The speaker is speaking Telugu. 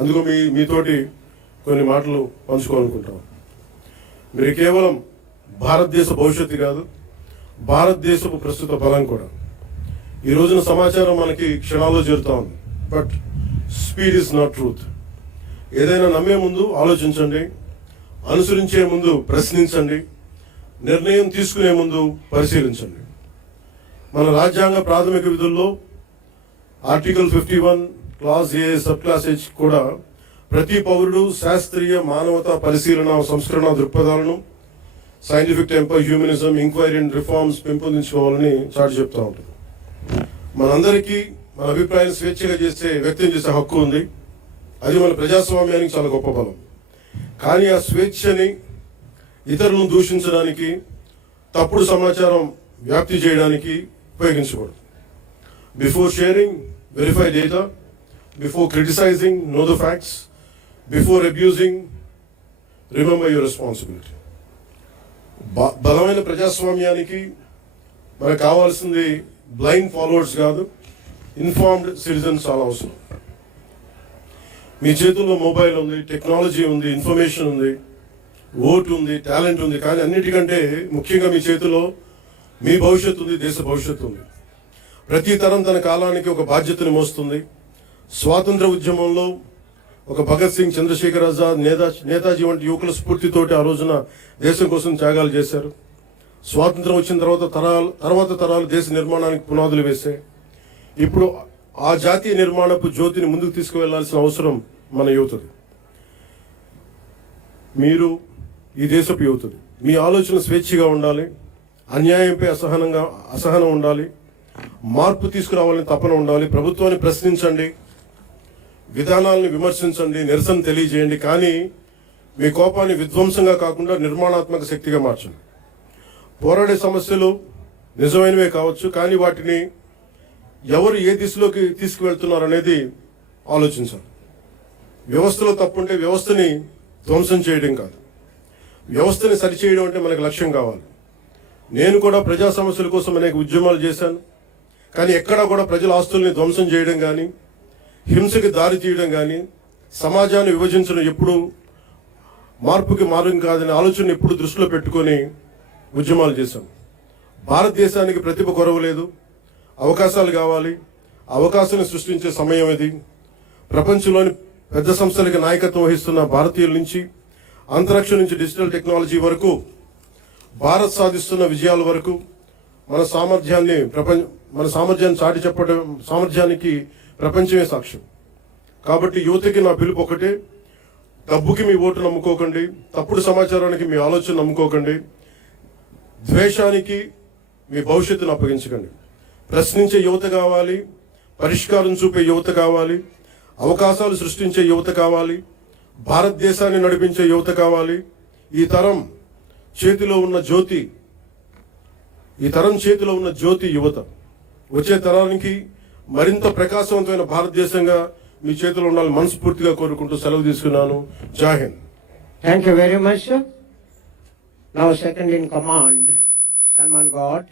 అందుకు మీతోటి కొన్ని మాటలు పంచుకోవాలనుకుంటాం. మీరు కేవలం భారతదేశ భవిష్యత్తు కాదు, భారతదేశపు ప్రస్తుత బలం కూడా. ఈ రోజున సమాచారం మనకి క్షణాల్లో చేరుతా ఉంది, but speed is not truth. ఏదైనా నమ్మే ముందు ఆలోచించండి, అనుసరించే ముందు ప్రశ్నించండి, నిర్ణయం తీసుకునే ముందు పరిశీలించండి. మన రాజ్యాంగ ప్రాథమిక విధుల్లో article 51 clause A sub clause H కూడా ప్రతి పౌరుడు శాస్త్రీయ మానవతా పరిశీలన సంస్కరణ దృక్పథాలను, scientific temper, humanism, enquiry and reforms పెంపొందించుకోవాలని చాటి చెప్తా ఉంటుంది. మనందరికీ మన అభిప్రాయం స్వేచ్ఛగా వ్యక్తం చేసే హక్కు ఉంది. అది మన ప్రజాస్వామ్యానికి చాలా గొప్ప బలం. కానీ ఆ స్వేచ్ఛని ఇతరులను దూషించడానికి, తప్పుడు సమాచారం వ్యాప్తి చేయడానికి ఉపయోగించకూడదు. Before sharing verify data, before criticising know the facts, before abusing remember your responsibility. బలమైన ప్రజాస్వామ్యానికి మనకు కావాల్సింది బ్లైండ్ ఫాలోవర్స్ కాదు, ఇన్ఫార్మ్డ్ సిటిజన్స్ చాలా అవసరం. మీ చేతుల్లో మొబైల్ ఉంది, టెక్నాలజీ ఉంది, ఇన్ఫర్మేషన్ ఉంది, ఓటు ఉంది, టాలెంట్ ఉంది. కానీ అన్నిటికంటే ముఖ్యంగా మీ చేతిలో మీ భవిష్యత్తు ఉంది, దేశ భవిష్యత్తు ఉంది. ప్రతి తరం తన కాలానికి ఒక బాధ్యతను మోస్తుంది. స్వాతంత్ర ఉద్యమంలో ఒక భగత్ సింగ్, చంద్రశేఖర్ ఆజాద్, నేతాజీ వంటి యువకుల స్ఫూర్తితోటి ఆ రోజున దేశం కోసం త్యాగాలు చేశారు. స్వాతంత్రం వచ్చిన తర్వాత తరాలు దేశ నిర్మాణానికి పునాదులు వేశాయి. ఇప్పుడు ఆ జాతీయ నిర్మాణపు జ్యోతిని ముందుకు తీసుకువెళ్లాల్సిన అవసరం మన యువతది. మీరు ఈ దేశపు యువతది. మీ ఆలోచన స్వేచ్ఛగా ఉండాలి, అన్యాయంపై అసహనం ఉండాలి, మార్పు తీసుకురావాలని తపన ఉండాలి. ప్రభుత్వాన్ని ప్రశ్నించండి, విధానాలను విమర్శించండి, నిరసన తెలియజేయండి. కానీ మీ కోపాన్ని విధ్వంసంగా కాకుండా నిర్మాణాత్మక శక్తిగా మార్చండి. పోరాడే సమస్యలు నిజమైనవే కావచ్చు, కానీ వాటిని ఎవరు ఏ దిశలోకి తీసుకువెళ్తున్నారు అనేది ఆలోచించాలి. వ్యవస్థలో తప్పుంటే వ్యవస్థని ధ్వంసం చేయడం కాదు, వ్యవస్థని సరిచేయడం అంటే మనకు లక్ష్యం కావాలి. నేను కూడా ప్రజా సమస్యల కోసం అనేక ఉద్యమాలు చేశాను, కానీ ఎక్కడా కూడా ప్రజల ఆస్తుల్ని ధ్వంసం చేయడం కానీ, హింసకి దారి తీయడం కానీ, సమాజాన్ని విభజించడం ఎప్పుడు మార్పుకి మార్గం కాదనే ఆలోచన ఎప్పుడు దృష్టిలో పెట్టుకొని ఉద్యమాలు చేశాం. భారతదేశానికి ప్రతిభ కొరవలేదు, అవకాశాలు కావాలి. అవకాశాన్ని సృష్టించే సమయం ఇది. ప్రపంచంలోని పెద్ద సంస్థలకి నాయకత్వం వహిస్తున్న భారతీయుల నుంచి, అంతరిక్షం నుంచి డిజిటల్ టెక్నాలజీ వరకు, భారత్ సాధిస్తున్న విజయాల వరకు మన సామర్థ్యాన్ని చాటి చెప్పడం, సామర్థ్యానికి ప్రపంచమే సాక్ష్యం. కాబట్టి యువతకి నా పిలుపు ఒకటే: డబ్బుకి మీ ఓటు నమ్ముకోకండి, తప్పుడు సమాచారానికి మీ ఆలోచన నమ్ముకోకండి, ద్వేషానికి మీ భవిష్యత్తును అప్పగించకండి. ప్రశ్నించే యువత కావాలి, పరిష్కారం చూపే యువత కావాలి, అవకాశాలు సృష్టించే యువత కావాలి, భారతదేశాన్ని నడిపించే యువత కావాలి. ఈ తరం చేతిలో ఉన్న జ్యోతి యువత. వచ్చే తరానికి మరింత ప్రకాశవంతమైన భారతదేశంగా మీ చేతిలో ఉండాలని మనస్ఫూర్తిగా కోరుకుంటూ సెలవు తీసుకున్నాను. జై Hind. Thank you very much. Now second in command, Salman God.